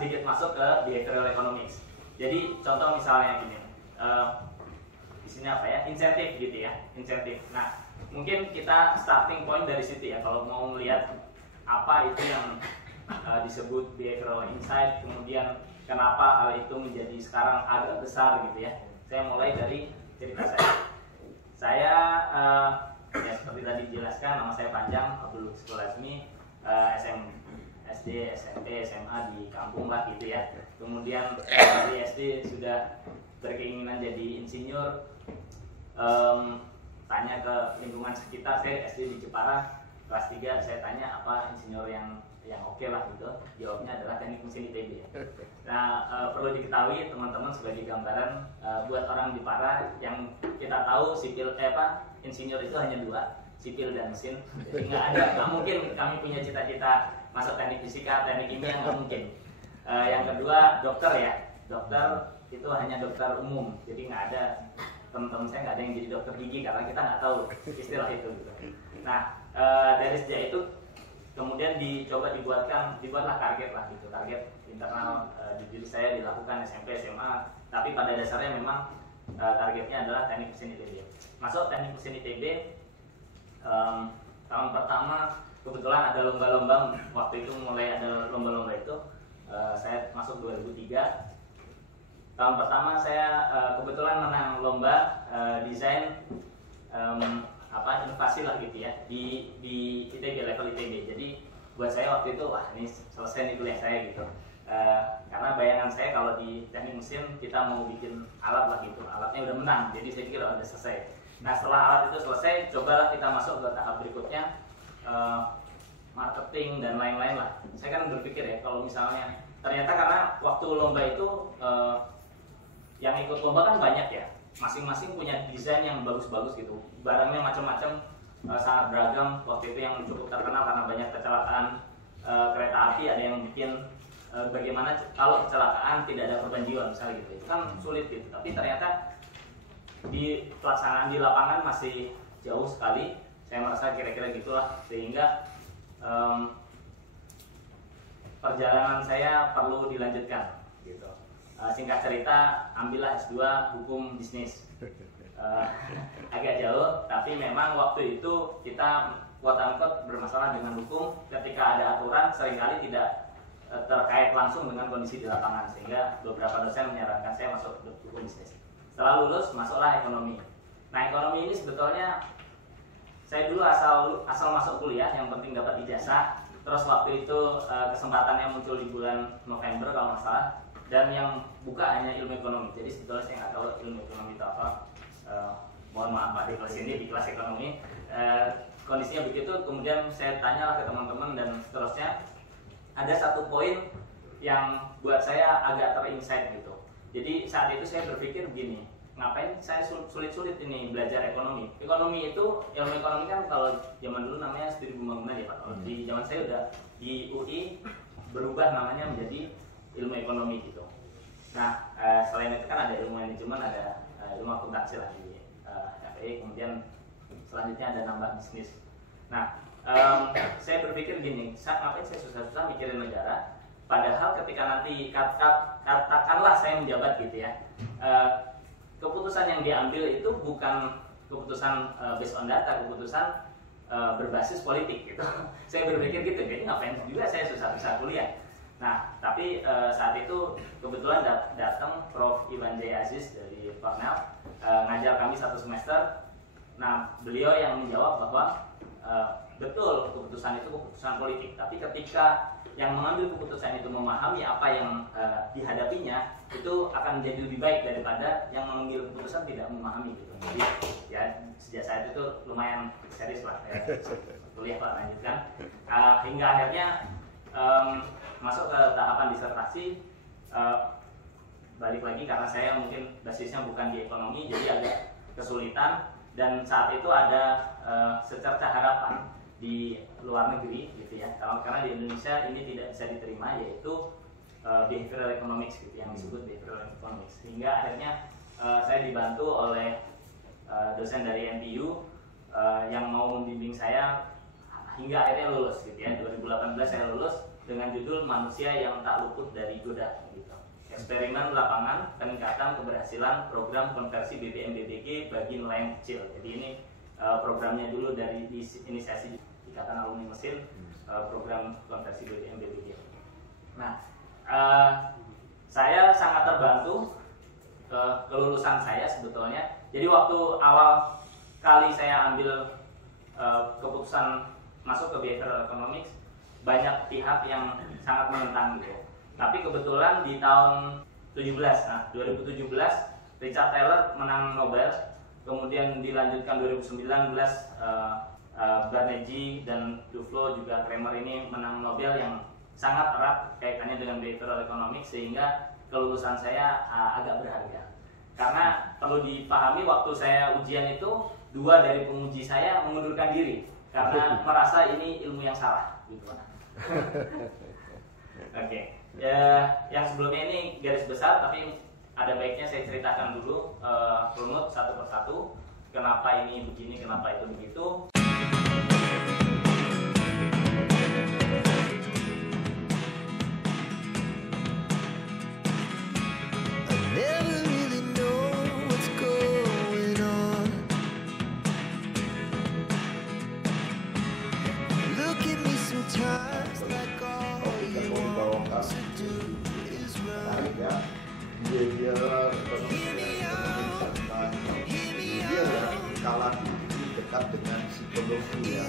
sedikit masuk ke behavioral economics. Jadi contoh misalnya gini, di sini apa ya, insentif gitu ya, insentif. Nah mungkin kita starting point dari situ ya, kalau mau melihat apa itu yang disebut behavioral insight, kemudian kenapa hal itu menjadi sekarang agak besar gitu ya. Saya mulai dari cerita saya. Saya ya seperti tadi dijelaskan, nama saya panjang, Abdul Lutfi Lazmi, SD, SMP, SMA di kampung lah gitu ya. Kemudian dari SD sudah berkeinginan jadi insinyur. Tanya ke lingkungan sekitar, saya SD di Jepara, kelas 3 saya tanya apa insinyur yang oke lah gitu. Jawabnya adalah teknik mesin ITB. Nah perlu diketahui teman-teman sebagai gambaran, buat orang Jepara yang kita tahu sipil insinyur itu hanya 2, sipil dan mesin. Jadi nggak mungkin kami punya cita-cita masuk teknik fisika, teknik kimia, nggak mungkin. Yang kedua dokter ya, dokter itu hanya dokter umum, jadi nggak ada, teman-teman saya nggak ada yang jadi dokter gigi karena kita nggak tahu istilah itu gitu. Nah dari sejak itu kemudian dibuatlah target lah gitu, target internal di diri saya dilakukan SMP SMA, tapi pada dasarnya memang targetnya adalah teknik mesin ITB. Masuk teknik mesin ITB tahun pertama kebetulan ada lomba-lomba, waktu itu mulai ada lomba-lomba itu, saya masuk 2003. Tahun pertama saya kebetulan menang lomba desain inovasi lah gitu ya di ITB, level ITB. Jadi buat saya waktu itu wah ini selesai nih kuliah saya gitu. Karena bayangan saya kalau di teknik mesin kita mau bikin alat lah gitu, alatnya udah menang, jadi saya pikir udah selesai. Nah setelah alat itu selesai, cobalah kita masuk ke tahap berikutnya, marketing dan lain-lain lah. Saya kan berpikir ya kalau misalnya ternyata karena waktu lomba itu yang ikut lomba kan banyak ya, masing-masing punya desain yang bagus-bagus gitu, barangnya macam-macam, sangat beragam. Waktu itu yang cukup terkenal karena banyak kecelakaan kereta api, ada yang bikin bagaimana kalau kecelakaan tidak ada korban jiwa misalnya gitu, itu kan sulit gitu. Tapi ternyata di pelaksanaan di lapangan masih jauh sekali, saya merasa kira-kira gitulah, sehingga perjalanan saya perlu dilanjutkan gitu. Singkat cerita, ambillah S2 hukum bisnis. Agak jauh, tapi memang waktu itu kita quote-unquote bermasalah dengan hukum. Ketika ada aturan seringkali tidak terkait langsung dengan kondisi di lapangan, sehingga beberapa dosen menyarankan saya masuk hukum bisnis. Setelah lulus, masuklah ekonomi. Nah ekonomi ini sebetulnya saya dulu asal masuk kuliah, yang penting dapat ijazah. Terus waktu itu kesempatannya muncul di bulan November kalau nggak salah, dan yang buka hanya ilmu ekonomi. Jadi sebetulnya saya nggak tahu ilmu ekonomi itu apa. Mohon maaf Pak, di kelas ini, di kelas ekonomi kondisinya begitu. Kemudian saya tanyalah ke teman-teman dan seterusnya. Ada satu poin yang buat saya agak terinsight gitu. Jadi saat itu saya berpikir begini, ngapain saya sulit-sulit ini belajar ekonomi? Ekonomi itu, ilmu ekonomi kan kalau zaman dulu namanya studi pembangunan ya Pak. Di zaman saya udah di UI berubah namanya menjadi ilmu ekonomi gitu. Nah selain itu kan ada ilmu manajemen, ada ilmu akuntansi lah di FE, kemudian selanjutnya ada nambah bisnis. Nah saya berpikir gini, ngapain saya susah-susah mikirin negara, padahal ketika nanti katakanlah saya menjabat gitu ya, keputusan yang diambil itu bukan keputusan based on data, keputusan berbasis politik gitu. Saya berpikir gitu, jadi ngapain juga saya susah-susah kuliah. Nah, tapi saat itu kebetulan datang Prof. Iwan J. Aziz dari Cornell, ngajar kami 1 semester. Nah, beliau yang menjawab bahwa betul keputusan itu keputusan politik, tapi ketika yang mengambil keputusan itu memahami apa yang dihadapinya, itu akan menjadi lebih baik daripada yang mengambil keputusan tidak memahami gitu. Jadi ya sejak saat itu lumayan serius lah kuliah Pak, lanjutkan hingga akhirnya masuk ke tahapan disertasi. Balik lagi karena saya mungkin basisnya bukan di ekonomi, jadi agak kesulitan. Dan saat itu ada secerca harapan di luar negeri gitu ya, karena di Indonesia ini tidak bisa diterima, yaitu behavioral economics gitu, yang disebut behavioral economics. Hingga akhirnya saya dibantu oleh dosen dari NTU yang mau membimbing saya hingga akhirnya lulus gitu ya. 2018 saya lulus, dengan judul Manusia yang Tak Luput dari Godaan gitu. Eksperimen lapangan peningkatan keberhasilan program konversi BBM BBG bagi nelayan kecil. Jadi ini programnya dulu dari inisiasi Ikatan Alumni Mesin, program konversi BBM BBG. Nah, saya sangat terbantu kelulusan saya sebetulnya. Jadi waktu awal kali saya ambil keputusan masuk ke behavioral economics, banyak pihak yang sangat menentang gitu. Tapi kebetulan di tahun 2017 Richard Taylor menang Nobel, kemudian dilanjutkan 2019 Banerjee dan Duflo juga Kramer ini menang Nobel yang sangat erat kaitannya dengan behavioral economics, sehingga kelulusan saya agak berharga. Karena perlu dipahami waktu saya ujian itu 2 dari penguji saya mengundurkan diri karena merasa ini ilmu yang salah gitu. Oke. Ya, yang sebelumnya ini garis besar, tapi ada baiknya saya ceritakan dulu runut satu persatu. Kenapa ini begini, kenapa itu begitu. Behavioral economics yang dekat dengan psikologi ya.